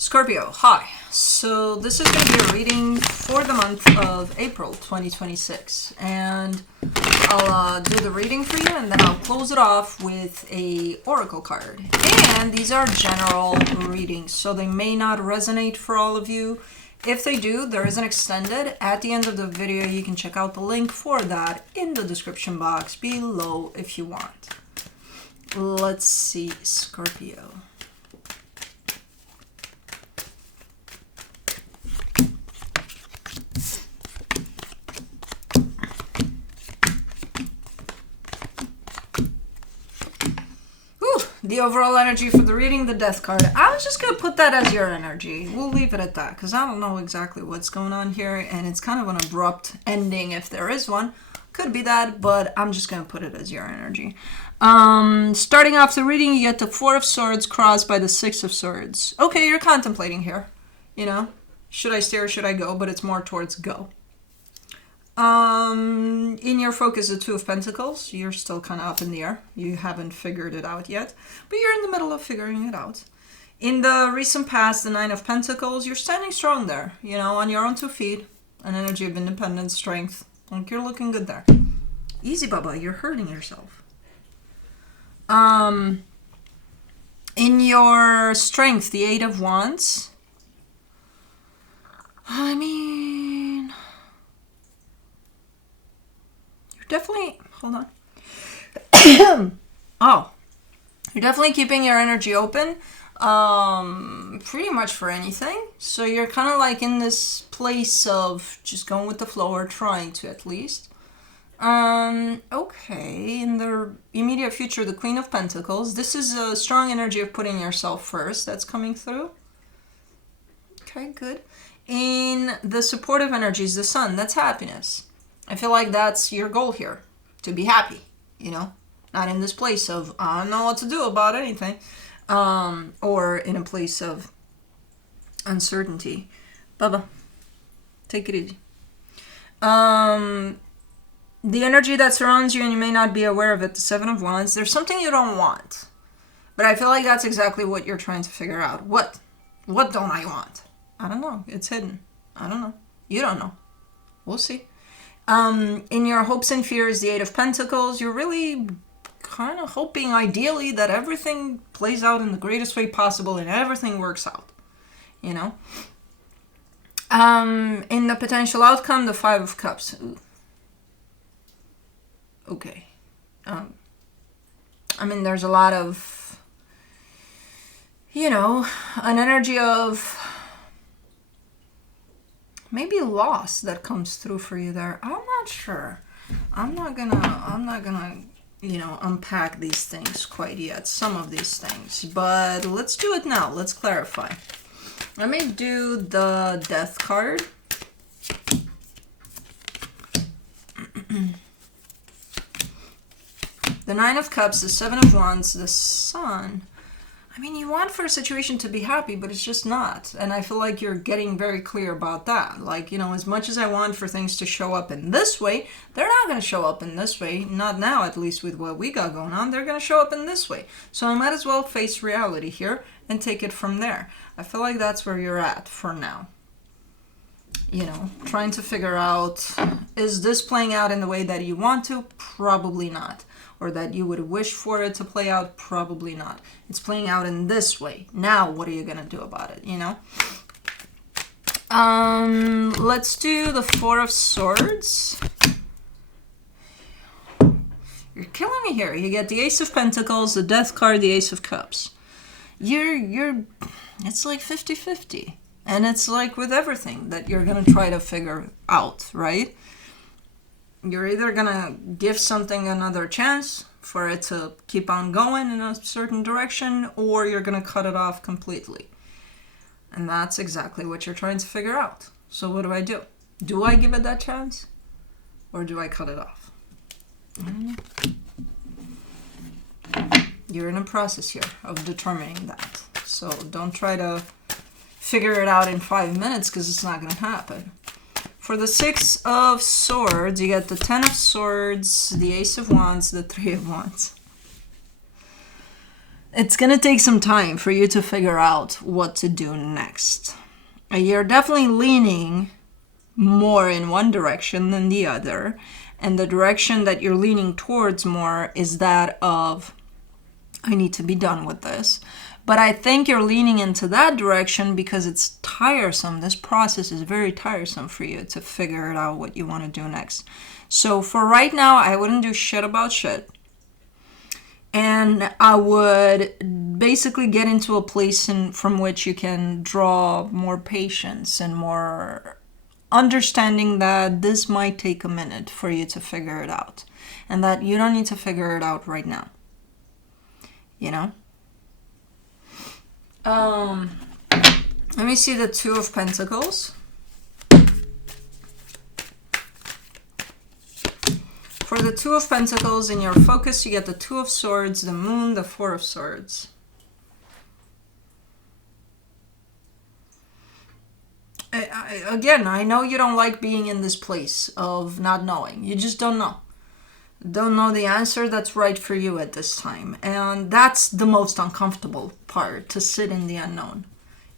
Scorpio, hi. So this is going to be a reading for the month of April 2026. And I'll do the reading for you and then I'll close it off with a oracle card. And these are general readings, so they may not resonate for all of you. If they do, there is an extended. At the end of the video, you can check out the link for that in the description box below if you want. Let's see, Scorpio. The overall energy for the reading, the death card. I was just going to put that as your energy. We'll leave it at that because I don't know exactly what's going on here. And it's kind of an abrupt ending if there is one. Could be that, but I'm just going to put it as your energy. Starting off the reading, you get the Four of Swords crossed by the Six of Swords. Okay, you're contemplating here. You know, should I stay or should I go? But it's more towards go. In your focus, the Two of Pentacles, you're still kind of up in the air. You haven't figured it out yet, but you're in the middle of figuring it out. In the recent past, the Nine of Pentacles, you're standing strong there, you know, on your own 2 feet, an energy of independence, strength. Like, you're looking good there. Easy, Bubba, you're hurting yourself. In your strength, the Eight of Wands, I mean, definitely, hold on. Oh, you're definitely keeping your energy open, pretty much for anything. So you're kind of like in this place of just going with the flow, or trying to at least. Okay, in the immediate future, the Queen of Pentacles. This is a strong energy of putting yourself first that's coming through. Okay, good. In the supportive energies, the Sun, that's happiness. I feel like that's your goal here, to be happy, you know, not in this place of, I don't know what to do about anything, or in a place of uncertainty. Bubba, take it easy. The energy that surrounds you, and you may not be aware of it, the Seven of Wands, there's something you don't want, but I feel like that's exactly what you're trying to figure out. What don't I want? I don't know. It's hidden. I don't know. You don't know. We'll see. In your hopes and fears, the Eight of Pentacles, you're really kind of hoping ideally that everything plays out in the greatest way possible and everything works out, you know. In the potential outcome, the Five of Cups. Ooh. Okay. I mean, there's a lot of, you know, an energy of maybe loss that comes through for you there. I'm not sure. I'm not gonna, you know, unpack these things quite yet, some of these things, but let's do it now. Let's clarify. Let me do the Death card. The Nine of Cups, the Seven of Wands, the Sun. I mean, you want for a situation to be happy, but it's just not. And I feel like you're getting very clear about that. Like, you know, as much as I want for things to show up in this way, they're not going to show up in this way. Not now, at least with what we got going on. They're going to show up in this way. So I might as well face reality here and take it from there. I feel like that's where you're at for now. You know, trying to figure out, is this playing out in the way that you want to? Probably not. Or that you would wish for it to play out? Probably not. It's playing out in this way. Now, what are you going to do about it, you know? Let's do the Four of Swords. You're killing me here. You get the Ace of Pentacles, the Death card, the Ace of Cups. It's like 50-50. And it's like with everything that you're going to try to figure out, right? You're either going to give something another chance for it to keep on going in a certain direction, or you're going to cut it off completely. And that's exactly what you're trying to figure out. So what do I do? Do I give it that chance? Or do I cut it off? You're in a process here of determining that. So don't try to figure it out in 5 minutes, because it's not going to happen. For the Six of Swords, you get the Ten of Swords, the Ace of Wands, the Three of Wands. It's going to take some time for you to figure out what to do next. You're definitely leaning more in one direction than the other. And the direction that you're leaning towards more is that of, I need to be done with this. But I think you're leaning into that direction because it's tiresome. This process is very tiresome for you to figure out what you want to do next. So for right now, I wouldn't do shit about shit. And I would basically get into a place from which you can draw more patience and more understanding that this might take a minute for you to figure it out. And that you don't need to figure it out right now. You know? Let me see the Two of Pentacles. For the Two of Pentacles, in your focus, you get the Two of Swords, the Moon, the Four of Swords. Again, I know you don't like being in this place of not knowing. You just don't know. Don't know the answer that's right for you at this time. And that's the most uncomfortable part, to sit in the unknown,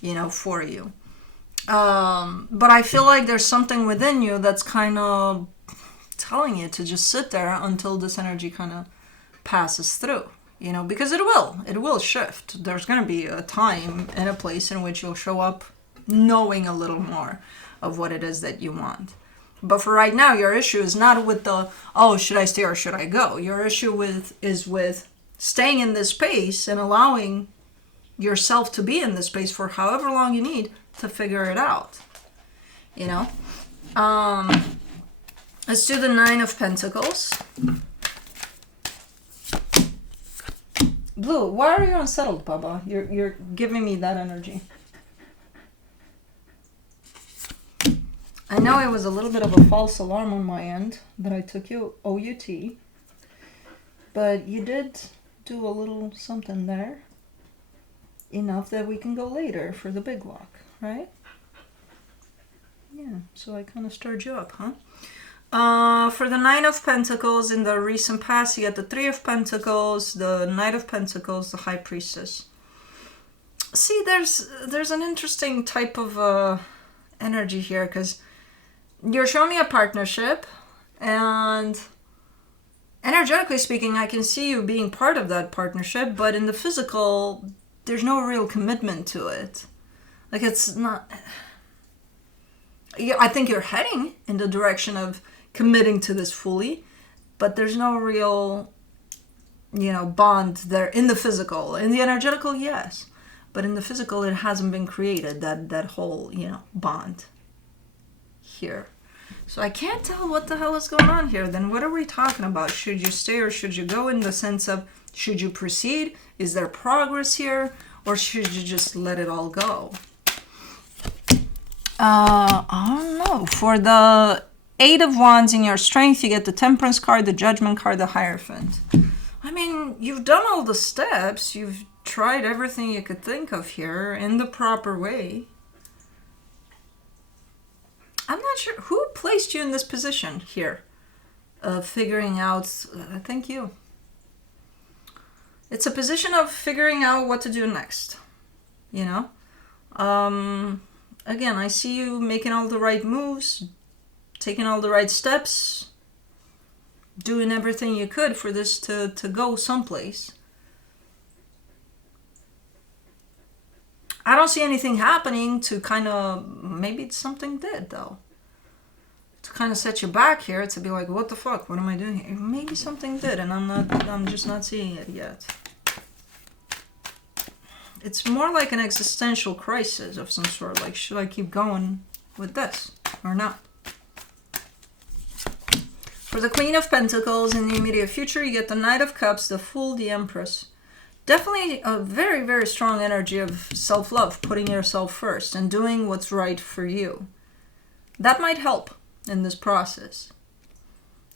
you know, for you. But I feel like there's something within you that's kind of telling you to just sit there until this energy kind of passes through, you know, because it will shift. There's going to be a time and a place in which you'll show up knowing a little more of what it is that you want. But for right now, your issue is not with the, oh, should I stay or should I go? Your issue is with staying in this space and allowing yourself to be in this space for however long you need to figure it out, you know? Let's do the Nine of Pentacles. Blue, why are you unsettled, Baba? You're giving me that energy. I know it was a little bit of a false alarm on my end that I took you OUT, but you did do a little something there, enough that we can go later for the big walk, right? Yeah, so I kind of stirred you up, huh? For the Nine of Pentacles, in the recent past, you get the Three of Pentacles, the Knight of Pentacles, the High Priestess. See, there's an interesting type of energy here, because you're showing me a partnership, and energetically speaking, I can see you being part of that partnership, but in the physical, there's no real commitment to it. Like, it's not... I think you're heading in the direction of committing to this fully, but there's no real, you know, bond there in the physical. In the energetical, yes, but in the physical, it hasn't been created, that whole, you know, bond here. So I can't tell what the hell is going on here. Then what are we talking about? Should you stay or should you go, in the sense of, should you proceed? Is there progress here? Or should you just let it all go? I don't know. For the Eight of Wands in your strength, you get the Temperance card, the Judgment card, the Hierophant. I mean, you've done all the steps. You've tried everything you could think of here in the proper way. I'm not sure who placed you in this position here of figuring out. I think you. It's a position of figuring out what to do next, you know. Again, I see you making all the right moves, taking all the right steps, doing everything you could for this to go someplace. I don't see anything happening to kind of, maybe something did though, to kind of set you back here, to be like, what the fuck, what am I doing here? Maybe something did, and I'm just not seeing it yet. It's more like an existential crisis of some sort, like, should I keep going with this or not? For the Queen of Pentacles, in the immediate future, you get the Knight of Cups, the Fool, the Empress. Definitely a very, very strong energy of self-love, putting yourself first and doing what's right for you. That might help in this process.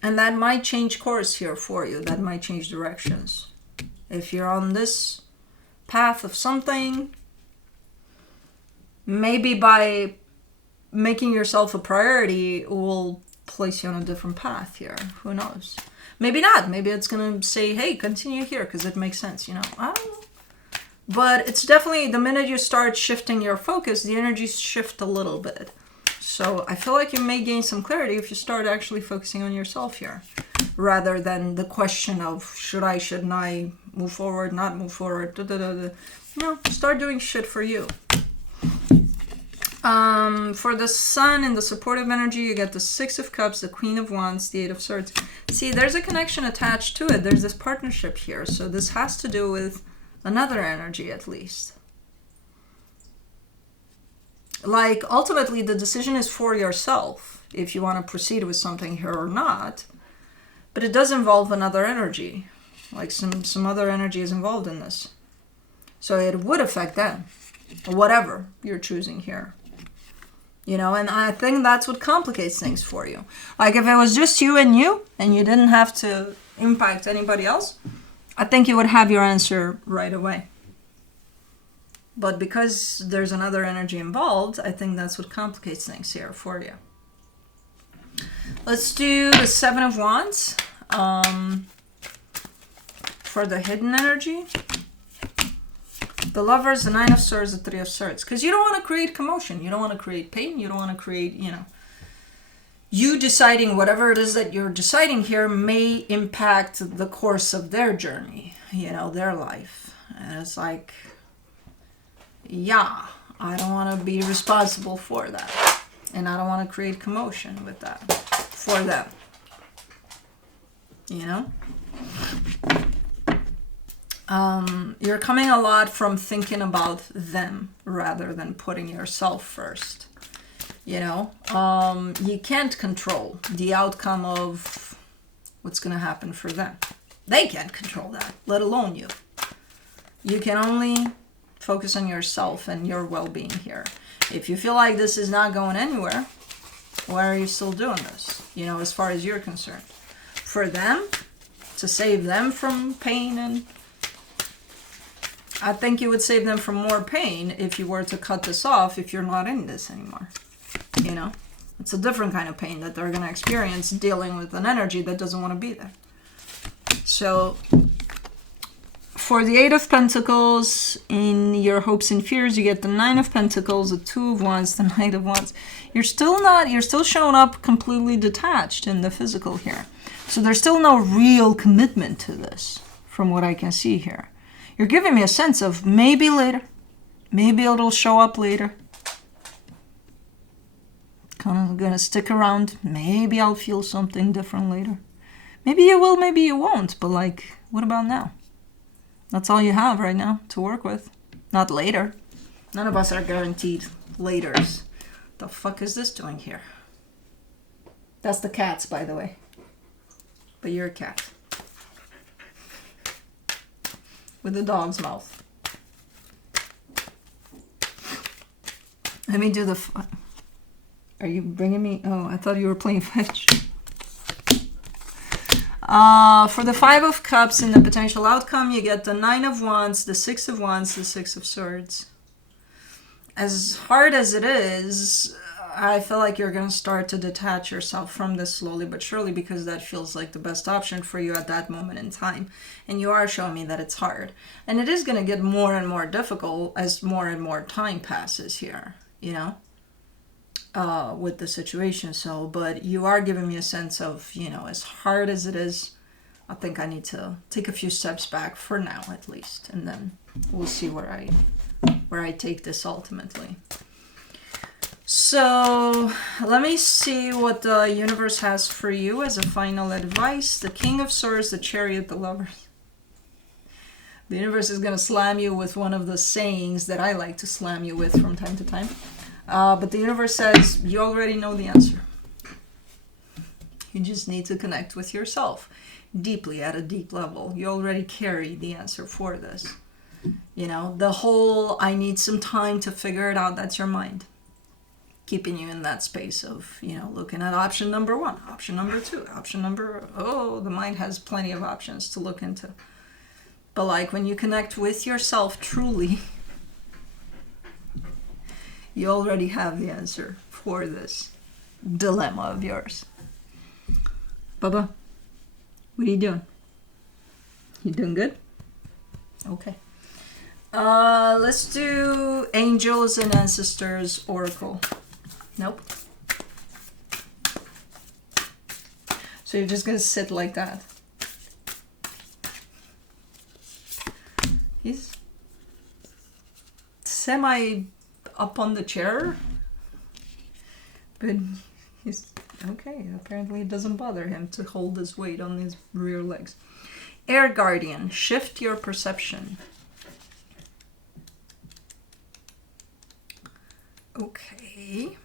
And that might change course here for you. That might change directions. If you're on this path of something, maybe by making yourself a priority will place you on a different path here. Who knows? Maybe not. Maybe it's going to say, hey, continue here because it makes sense, you know. But it's definitely, the minute you start shifting your focus, the energies shift a little bit. So I feel like you may gain some clarity if you start actually focusing on yourself here, rather than the question of shouldn't I move forward, not move forward, No, start doing shit for you. For the sun and the supportive energy, you get the Six of Cups, the Queen of Wands, the Eight of Swords. See, there's a connection attached to it. There's this partnership here. So this has to do with another energy at least. Like, ultimately, the decision is for yourself if you want to proceed with something here or not. But it does involve another energy. Like some other energy is involved in this. So it would affect them. Whatever you're choosing here. You know, and I think that's what complicates things for you. Like, if it was just you and you didn't have to impact anybody else, I think you would have your answer right away. But because there's another energy involved, I think that's what complicates things here for you. Let's do the Seven of Wands for the hidden energy. The Lovers, the Nine of Swords, the Three of Swords. Because you don't want to create commotion. You don't want to create pain. You don't want to create, you deciding whatever it is that you're deciding here may impact the course of their journey, their life. And it's like, yeah, I don't want to be responsible for that. And I don't want to create commotion with that for them. You're coming a lot from thinking about them rather than putting yourself first. You can't control the outcome of what's going to happen for them. They can't control that, let alone you. You can only focus on yourself and your well-being here. If you feel like this is not going anywhere, why are you still doing this? As far as you're concerned. For them, to save them from pain, and I think you would save them from more pain if you were to cut this off if you're not in this anymore. It's a different kind of pain that they're going to experience dealing with an energy that doesn't want to be there. So for the Eight of Pentacles, in your hopes and fears, you get the Nine of Pentacles, the Two of Wands, the Knight of Wands. You're still showing up completely detached in the physical here. So there's still no real commitment to this, from what I can see here. You're giving me a sense of maybe later. Maybe it'll show up later. Kind of gonna stick around. Maybe I'll feel something different later. Maybe you will, maybe you won't. But what about now? That's all you have right now to work with. Not later. None of us are guaranteed laters. The fuck is this doing here? That's the cats, by the way. But you're a cat. With a dog's mouth. Let me do the... Are you bringing me... Oh, I thought you were playing fetch. For the Five of Cups in the potential outcome, you get the Nine of Wands, the Six of Wands, the Six of Swords. As hard as it is, I feel like you're going to start to detach yourself from this slowly but surely, because that feels like the best option for you at that moment in time. And you are showing me that it's hard. And it is going to get more and more difficult as more and more time passes here, with the situation. So, but you are giving me a sense of, as hard as it is, I think I need to take a few steps back for now, at least. And then we'll see where I take this ultimately. So let me see what the universe has for you as a final advice. The King of Swords, the Chariot, the Lovers. The universe is going to slam you with one of the sayings that I like to slam you with from time to time. But the universe says you already know the answer. You just need to connect with yourself deeply, at a deep level. You already carry the answer for this. The whole I need some time to figure it out, that's your mind. Keeping you in that space of, looking at option number one, option number two, the mind has plenty of options to look into. But when you connect with yourself truly, you already have the answer for this dilemma of yours. Bubba, what are you doing? You doing good? Okay. Let's do Angels and Ancestors Oracle. Nope. So you're just gonna sit like that. He's semi up on the chair, but he's okay. Apparently it doesn't bother him to hold his weight on his rear legs. Air Guardian, shift your perception. Okay.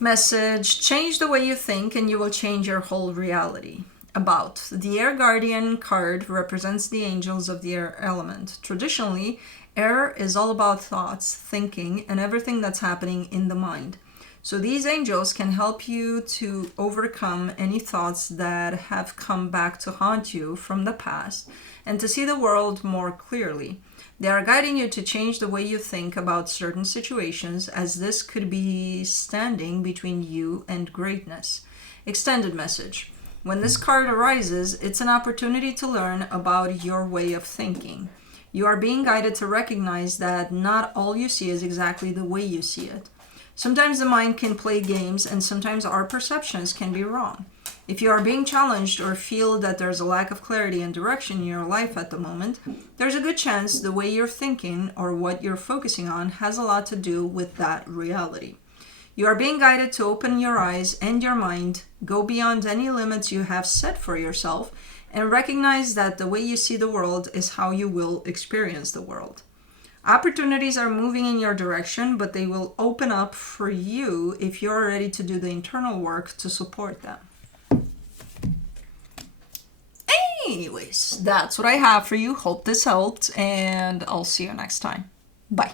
Message, change the way you think and you will change your whole reality. About, the Air Guardian card represents the angels of the air element. Traditionally, air is all about thoughts, thinking, and everything that's happening in the mind. So these angels can help you to overcome any thoughts that have come back to haunt you from the past and to see the world more clearly. They are guiding you to change the way you think about certain situations, as this could be standing between you and greatness. Extended message. When this card arises, it's an opportunity to learn about your way of thinking. You are being guided to recognize that not all you see is exactly the way you see it. Sometimes the mind can play games, and sometimes our perceptions can be wrong. If you are being challenged or feel that there's a lack of clarity and direction in your life at the moment, there's a good chance the way you're thinking or what you're focusing on has a lot to do with that reality. You are being guided to open your eyes and your mind, go beyond any limits you have set for yourself, and recognize that the way you see the world is how you will experience the world. Opportunities are moving in your direction, but they will open up for you if you're ready to do the internal work to support them. Anyways, that's what I have for you. Hope this helped, and I'll see you next time. Bye.